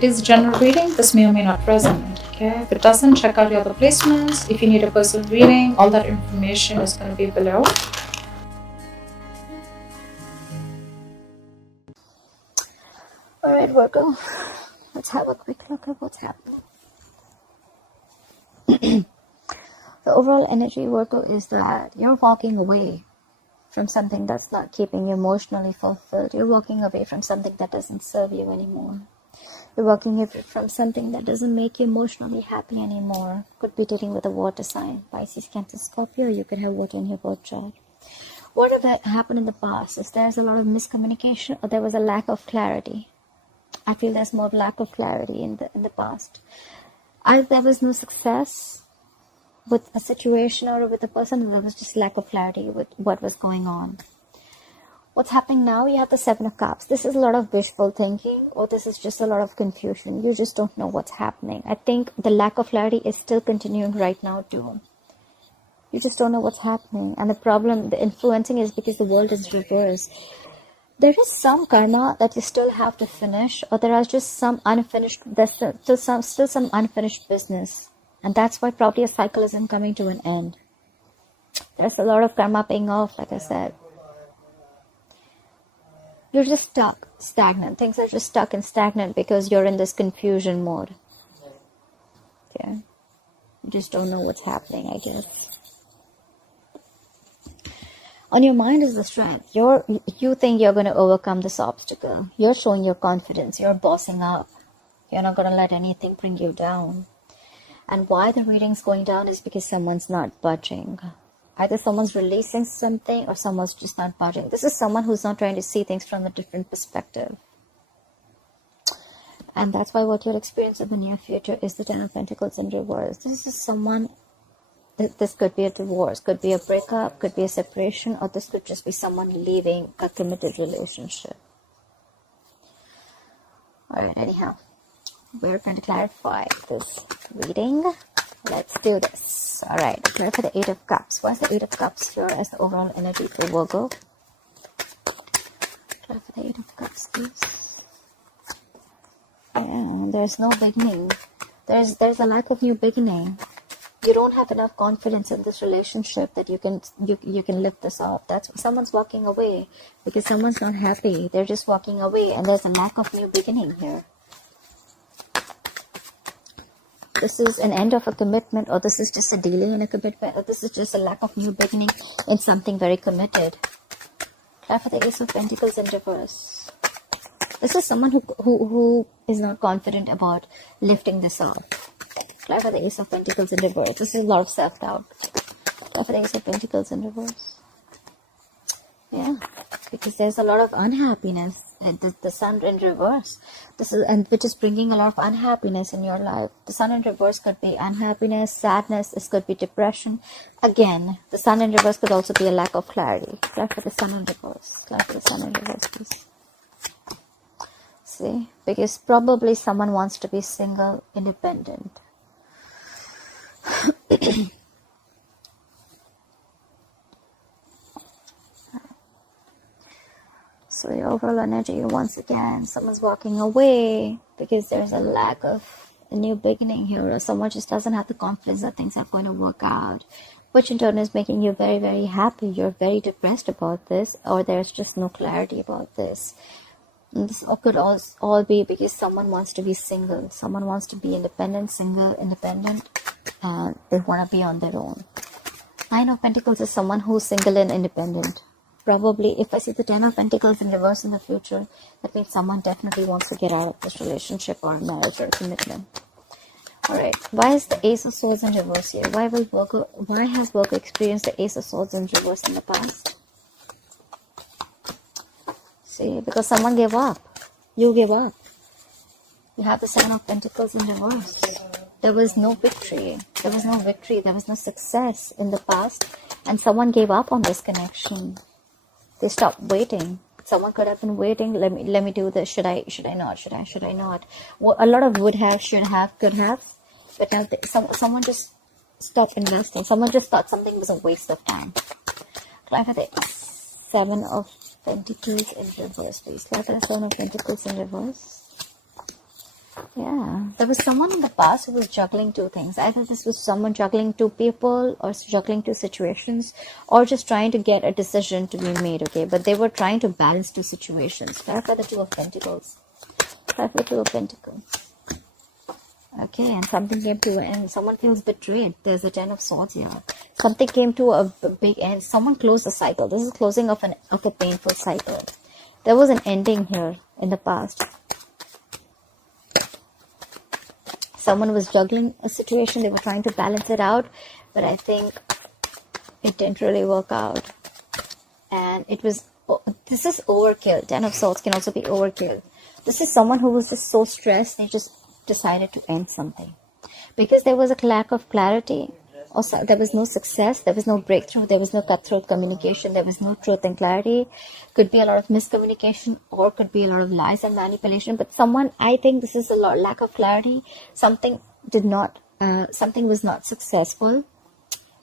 It is a general reading. This may or may not resonate. Okay, if it doesn't, check out your other placements. If you need a personal reading, all that information is going to be below. Alright, Virgo, let's have a quick look at what's happening. The overall energy, Virgo, is that you're walking away from something that's not keeping you emotionally fulfilled. You're walking away from something that doesn't serve you anymore. You're walking away from something that doesn't make you emotionally happy anymore. Could be dealing with a water sign, Pisces, Cancer, Scorpio. You could have water in your birth chart. What if happened in the past is there's a lot of miscommunication or there was a lack of clarity. I feel there's more lack of clarity in the past. Either there was no success with a situation or with a person, and there was just lack of clarity with what was going on. What's happening now? You have the Seven of Cups. This is a lot of wishful thinking, or this is just a lot of confusion. You just don't know what's happening. I think the lack of clarity is still continuing right now too. You just don't know what's happening. And the problem, the influencing, is because the world is reversed. There is some karma that you still have to finish, or there are just some unfinished, there's still some unfinished business. And that's why probably a cycle isn't coming to an end. There's a lot of karma paying off, like I said. You're just stuck, stagnant. Things are just stuck and stagnant because you're in this confusion mode. Yeah. You just don't know what's happening, I guess. On your mind is the strength. You think you're going to overcome this obstacle. You're showing your confidence. You're bossing up. You're not going to let anything bring you down. And why the reading's going down is because someone's not budging. Either someone's releasing something or someone's just not budging. This is someone who's not trying to see things from a different perspective. And that's why what you'll experience in the near future is the Ten of Pentacles in reverse. This is someone, this could be a divorce, could be a breakup, could be a separation, or this could just be someone leaving a committed relationship. Alright, anyhow, we're going to clarify this reading. Let's do this. Alright, clarify the Eight of Cups. What's the Eight of Cups here as the overall energy for Virgo? Clarify the Eight of Cups, please. Yeah, there's no beginning. There's a lack of new beginning. You don't have enough confidence in this relationship that you can lift this up. That's why someone's walking away, because someone's not happy. They're just walking away, and there's a lack of new beginning here. This is an end of a commitment, or this is just a delay in a commitment, or this is just a lack of new beginning in something very committed. Clarify the Ace of Pentacles in reverse. This is someone who is not confident about lifting this up. Clarify the Ace of Pentacles in reverse. This is a lot of self-doubt. Clarify the Ace of Pentacles in reverse. Yeah, because there's a lot of unhappiness. The Sun in reverse. This is, and which is bringing a lot of unhappiness in your life. The Sun in reverse could be unhappiness, sadness. This could be depression. Again, the Sun in reverse could also be a lack of clarity. Clarify the Sun in reverse. Clarify the Sun in reverse, please. See, because probably someone wants to be single, independent. So your overall energy, once again, someone's walking away because there's a lack of a new beginning here, or someone just doesn't have the confidence that things are going to work out, which in turn is making you very, very happy. You're very depressed about this, or there's just no clarity about this. And this could all be because someone wants to be single. Someone wants to be independent, single, independent, and they want to be on their own. Nine of Pentacles is someone who's single and independent. Probably, if I see the Ten of Pentacles in reverse in the future, that means someone definitely wants to get out of this relationship or marriage or commitment. Alright, why is the Ace of Swords in reverse here? Why has Virgo experienced the Ace of Swords in reverse in the past? See, because someone gave up. You gave up. You have the Seven of Pentacles in reverse. There was no victory. There was no victory. There was no success in the past. And someone gave up on this connection. They stopped waiting. Someone could have been waiting. Let me do this. Should I not? Should I not? Well, a lot of would have, should have, could have. But now someone just stopped investing. Someone just thought something was a waste of time. Clarify the Seven of Pentacles in reverse, please. Clarify the Seven of Pentacles in reverse. Yeah, there was someone in the past who was juggling two things. Either this was someone juggling two people or juggling two situations or just trying to get a decision to be made, okay? But they were trying to balance two situations. Clarify the Two of Pentacles. Clarify the Two of Pentacles. Okay, and something came to an end. Someone feels betrayed. There's the Ten of Swords here. Something came to a big end. Someone closed a cycle. This is closing of a painful cycle. There was an ending here in the past. Someone was juggling a situation. They were trying to balance it out, but I think it didn't really work out. And it was, this is overkill. Ten of Swords can also be overkill. This is someone who was just so stressed, they just decided to end something. Because there was a lack of clarity. Also, there was no success, there was no breakthrough, there was no cutthroat communication, there was no truth and clarity. Could be a lot of miscommunication or could be a lot of lies and manipulation. But someone, I think this is a lot lack of clarity. Something was not successful,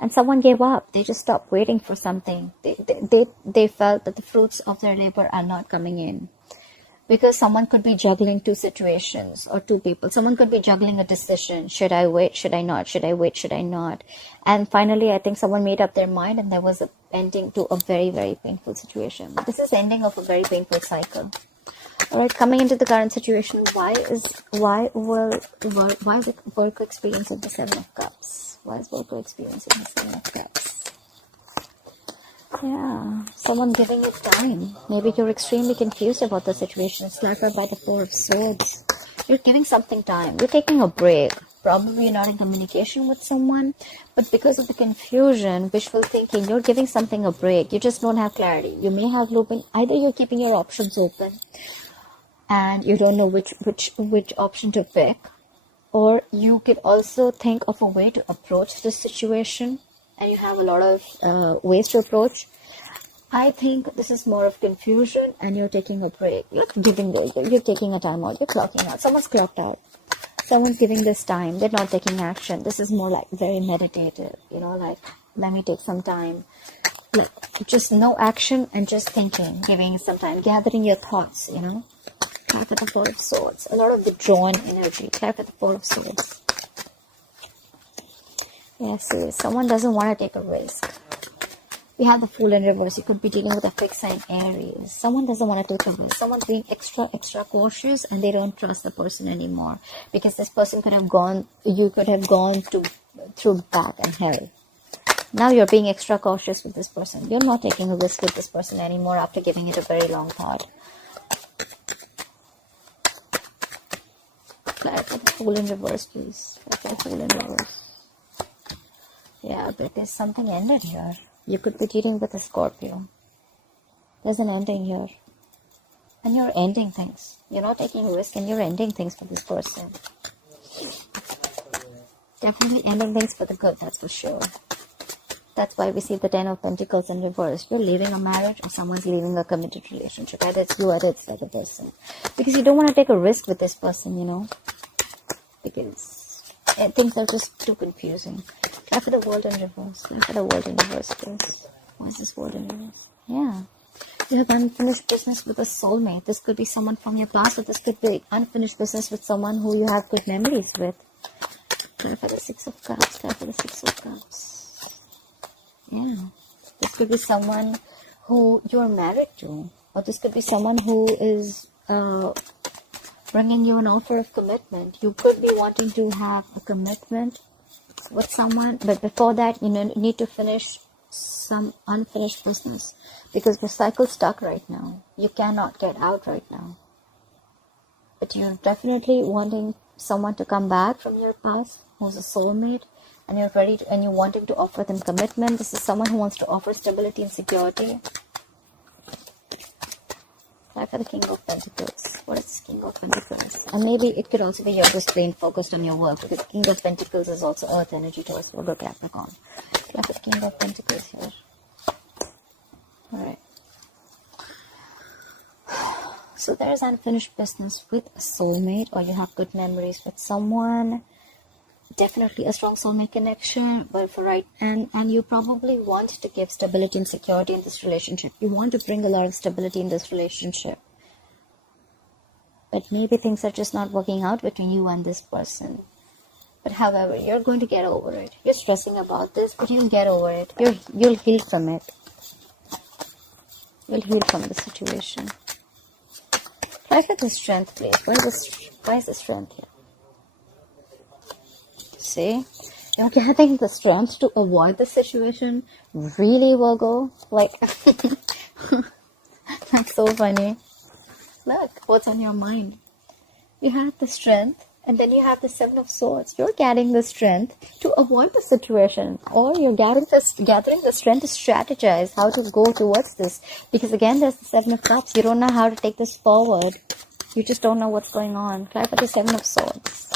and someone gave up. They just stopped waiting for something. They felt that the fruits of their labor are not coming in. Because someone could be juggling two situations or two people. Someone could be juggling a decision. Should I wait? Should I not? Should I wait? Should I not? And finally, I think someone made up their mind and there was an ending to a very, very painful situation. This is the ending of a very painful cycle. All right, coming into the current situation, why is Virgo experiencing the Seven of Cups? Why is Virgo experiencing the Seven of Cups? Yeah, someone giving you time. Maybe you're extremely confused about the situation. It's clarified by the Four of Swords. You're giving something time. You're taking a break. Probably you're not in communication with someone, but because of the confusion, wishful thinking, you're giving something a break. You just don't have clarity. You may have looping. Either you're keeping your options open and you don't know which option to pick, or you could also think of a way to approach the situation. And you have a lot of ways to approach. I think this is more of confusion and you're taking a break. You're taking a time out. You're clocking out. Someone's clocked out. Someone's giving this time. They're not taking action. This is more like very meditative. Like, let me take some time. Like, just no action and just thinking. Giving some time. Gathering your thoughts, Clap at the Four of Swords. A lot of the drawn energy. Clap at the Four of Swords. Yes, someone doesn't want to take a risk. We have the Fool in reverse. You could be dealing with a fixed sign Aries. Someone doesn't want to take a risk. Someone's being extra cautious and they don't trust the person anymore. Because this person you could have gone through back and hell. Now you're being extra cautious with this person. You're not taking a risk with this person anymore after giving it a very long thought. Clarify the Fool in reverse, please. Clarify the Fool in reverse. Yeah, because something ended here. You could be dealing with a Scorpio. There's an ending here. And you're ending things. You're not taking a risk and you're ending things for this person. Definitely ending things for the good, that's for sure. That's why we see the Ten of Pentacles in reverse. You're leaving a marriage or someone's leaving a committed relationship. Either it's you, either it's the other person. Because you don't want to take a risk with this person, Because things are just too confusing. Clap for the World in reverse. Clap for the World in reverse, please. Why is this World in reverse? Yeah. You have unfinished business with a soulmate. This could be someone from your past, or this could be unfinished business with someone who you have good memories with. Clap for the Six of Cups. Clap for the Six of Cups. Yeah. This could be someone who you're married to. Or this could be someone who is bringing you an offer of commitment. You could be wanting to have a commitment with someone, but before that, you need to finish some unfinished business because the cycle's stuck right now. You cannot get out right now. But you're definitely wanting someone to come back from your past who's a soulmate, and you're ready to, and you're wanting to offer them commitment. This is someone who wants to offer stability and security. Like for the King of Pentacles. What is King of Pentacles? And maybe it could also be you're just plain focused on your work, because King of Pentacles is also Earth energy towards Virgo Capricorn. Like the King of Pentacles here. Alright. So there is unfinished business with a soulmate, or you have good memories with someone. Definitely a strong soulmate connection, but for right, and you probably want to give stability and security in this relationship. You want to bring a lot of stability in this relationship. but maybe things are just not working out between you and this person. But however, you're going to get over it. You're stressing about this, but you'll get over it. You'll heal from it. You'll heal from the situation. Try for the strength, please. Why is the strength here? See? You're getting the strength to avoid the situation. Really, Virgo? Like, that's so funny. Look, what's on your mind? You have the strength, and then you have the Seven of Swords. You're getting the strength to avoid the situation, or you're gathering the strength to strategize how to go towards this. Because again, there's the Seven of Cups. You don't know how to take this forward. You just don't know what's going on. Try for the Seven of Swords.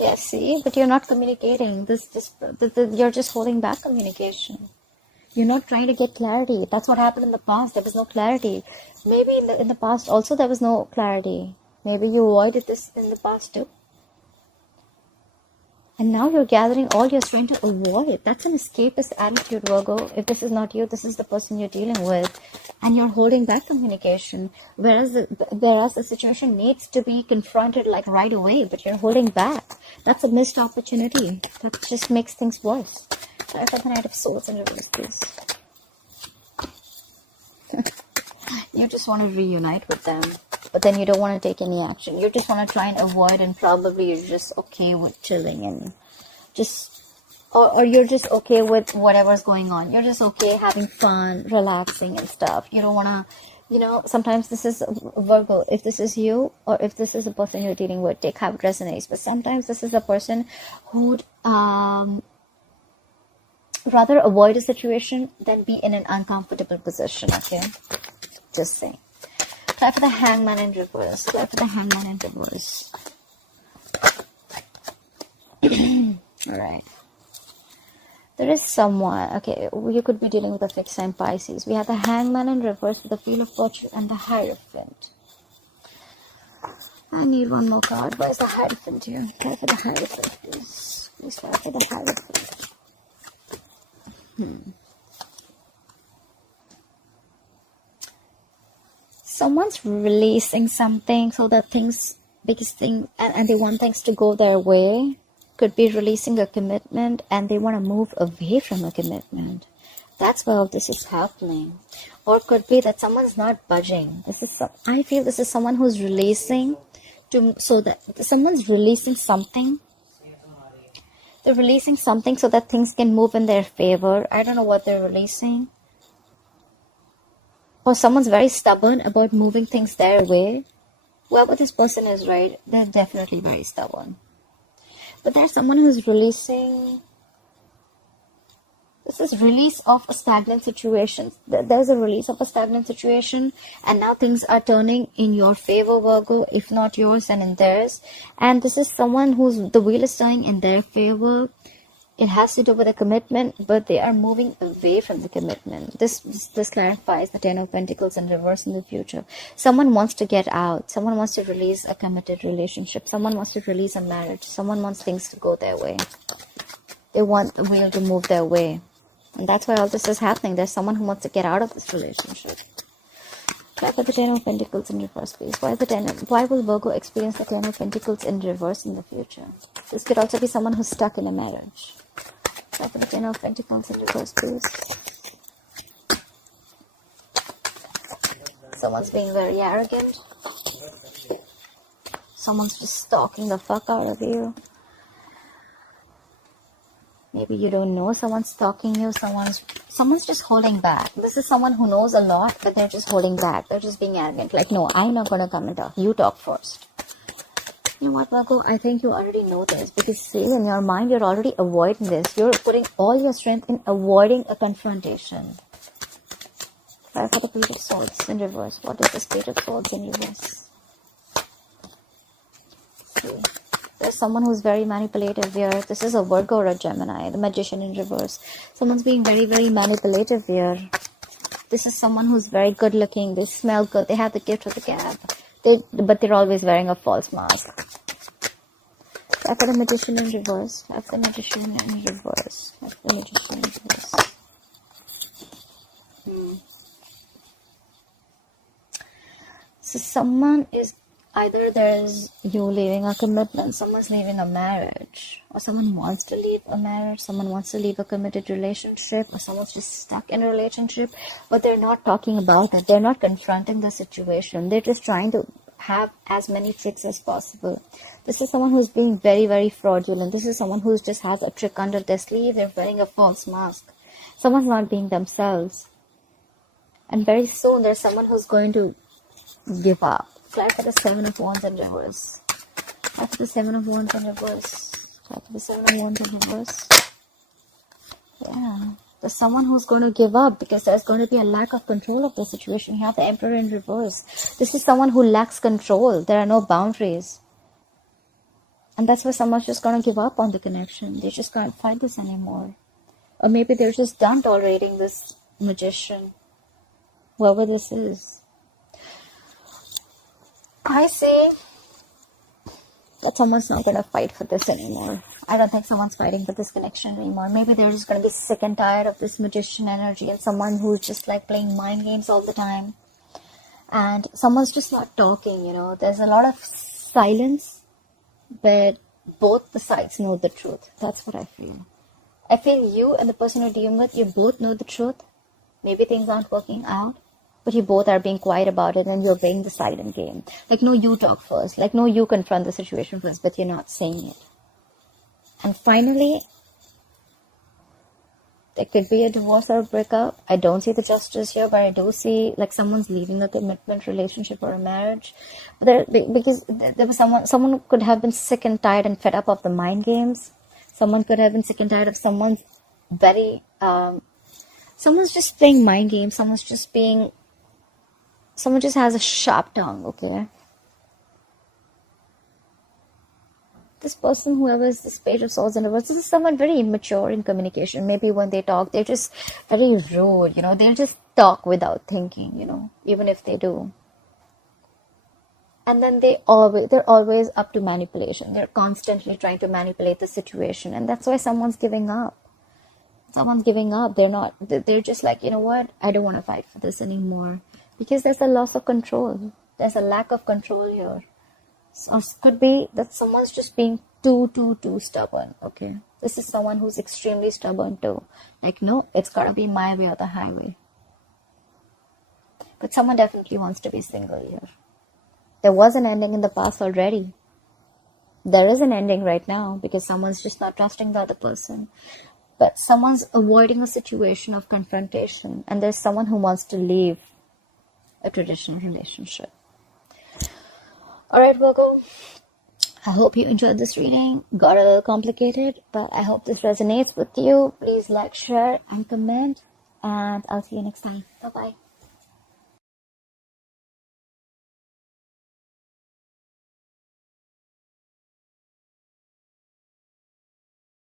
Yeah, see, but you're not communicating. You're just holding back communication. You're not trying to get clarity. That's what happened in the past. There was no clarity. Maybe in the past also there was no clarity. Maybe you avoided this in the past too. And now you're gathering all your strength to avoid. That's an escapist attitude, Virgo. If this is not you, this is the person you're dealing with. And you're holding back communication. Whereas the situation needs to be confronted like right away, but you're holding back. That's a missed opportunity. That just makes things worse. Try for the Knight of Swords and reverse, please. You just want to reunite with them, but then you don't want to take any action. You just want to try and avoid, and probably you're just okay with chilling and just, or you're just okay with whatever's going on. You're just okay having fun, relaxing and stuff. You don't want to, sometimes this is Virgo. If this is you, or if this is a person you're dealing with, take how it resonates. But sometimes this is a person who'd rather avoid a situation than be in an uncomfortable position, okay? Just saying. Try for the Hangman in reverse. Try for the Hangman in reverse. Alright. There is someone, okay, you could be dealing with a fixed sign Pisces. We have the Hangman in reverse with the Wheel of Fortune and the Hierophant. I need one more card. Where's the Hierophant here? Try for the Hierophant, please. Please try for the Hierophant. Someone's releasing something so that and they want things to go their way. Could be releasing a commitment and they want to move away from a commitment. That's why all this is happening. Or could be that someone's not budging. I feel this is someone who's releasing someone's releasing something. They're releasing something so that things can move in their favor. I don't know what they're releasing. Or someone's very stubborn about moving things their way. Whoever this person is, right, they're definitely very stubborn. But there's someone who's releasing... This is release of a stagnant situation. There's a release of a stagnant situation. And now things are turning in your favor, Virgo. If not yours, then in theirs. And this is someone the wheel is turning in their favor. It has to do with a commitment, but they are moving away from the commitment. This clarifies the Ten of Pentacles in reverse in the future. Someone wants to get out. Someone wants to release a committed relationship. Someone wants to release a marriage. Someone wants things to go their way. They want the wheel to move their way. And that's why all this is happening. There's someone who wants to get out of this relationship. Try for the Ten of Pentacles in reverse, please. Why will Virgo experience the Ten of Pentacles in reverse in the future? This could also be someone who's stuck in a marriage. Try for the Ten of Pentacles in reverse, please. Someone's being very arrogant. Someone's just stalking the fuck out of you. Maybe you don't know someone's stalking you. Someone's just holding back. This is someone who knows a lot, but they're just holding back. They're just being arrogant. Like, no, I'm not going to come and talk. You talk first. You know what, Virgo? I think you already know this. Because, see, in your mind, you're already avoiding this. You're putting all your strength in avoiding a confrontation. Try for the Page of Swords in reverse. What is this Page of Swords in reverse? See. There's someone who's very manipulative here. This is a Virgo or a Gemini, the Magician in reverse. Someone's being very, very manipulative here. This is someone who's very good looking. They smell good. They have the gift of the gab. But they're always wearing a false mask. Try for the Magician in reverse. Try for the Magician in reverse. Try for the Magician in reverse. So someone is, either there's you leaving a commitment, someone's leaving a marriage, or someone wants to leave a marriage, someone wants to leave a committed relationship, or someone's just stuck in a relationship, but they're not talking about it. They're not confronting the situation. They're just trying to have as many tricks as possible. This is someone who's being very, very fraudulent. This is someone who just has a trick under their sleeve. They're wearing a false mask. Someone's not being themselves. And very soon there's someone who's going to give up. Fly for the 7 of Wands in reverse. Fly for the 7 of Wands in reverse. Fly for the 7 of Wands in reverse. Yeah. There's someone who's going to give up because there's going to be a lack of control of the situation. You have the Emperor in reverse. This is someone who lacks control. There are no boundaries. And that's why someone's just going to give up on the connection. They just can't fight this anymore. Or maybe they're just done tolerating this magician. Whoever this is. I say that someone's not going to fight for this anymore. I don't think someone's fighting for this connection anymore. Maybe they're just going to be sick and tired of this magician energy and someone who's just like playing mind games all the time. And someone's just not talking, you know. There's a lot of silence, but both the sides know the truth. That's what I feel. I feel you and the person you're dealing with, you both know the truth. Maybe things aren't working out, but you both are being quiet about it and you're playing the silent game. Like, no, you talk first. Like, no, you confront the situation first, but you're not saying it. And finally, there could be a divorce or a breakup. I don't see the justice here, but I do see like someone's leaving a commitment, relationship, or a marriage. Because there was someone could have been sick and tired and fed up of the mind games. Someone could have been sick and tired of someone's someone's just playing mind games. Someone just has a sharp tongue, okay? This person, whoever is this Page of Swords in reverse, this is someone very immature in communication. Maybe when they talk, they're just very rude, you know. They'll just talk without thinking, you know, even if they do. And then they're always up to manipulation. They're constantly trying to manipulate the situation. And that's why someone's giving up. Someone's giving up. They're just like, you know what? I don't want to fight for this anymore. Because there's a loss of control. There's a lack of control here. Or it could be that someone's just being too stubborn, okay? This is someone who's extremely stubborn too. Like, no, it's gotta be my way or the highway. But someone definitely wants to be single here. There was an ending in the past already. There is an ending right now because someone's just not trusting the other person. But someone's avoiding a situation of confrontation. And there's someone who wants to leave a traditional relationship. Alright, Virgo, I hope you enjoyed this reading. Got a little complicated, but I hope this resonates with you. Please like, share, and comment. And I'll see you next time. Bye-bye.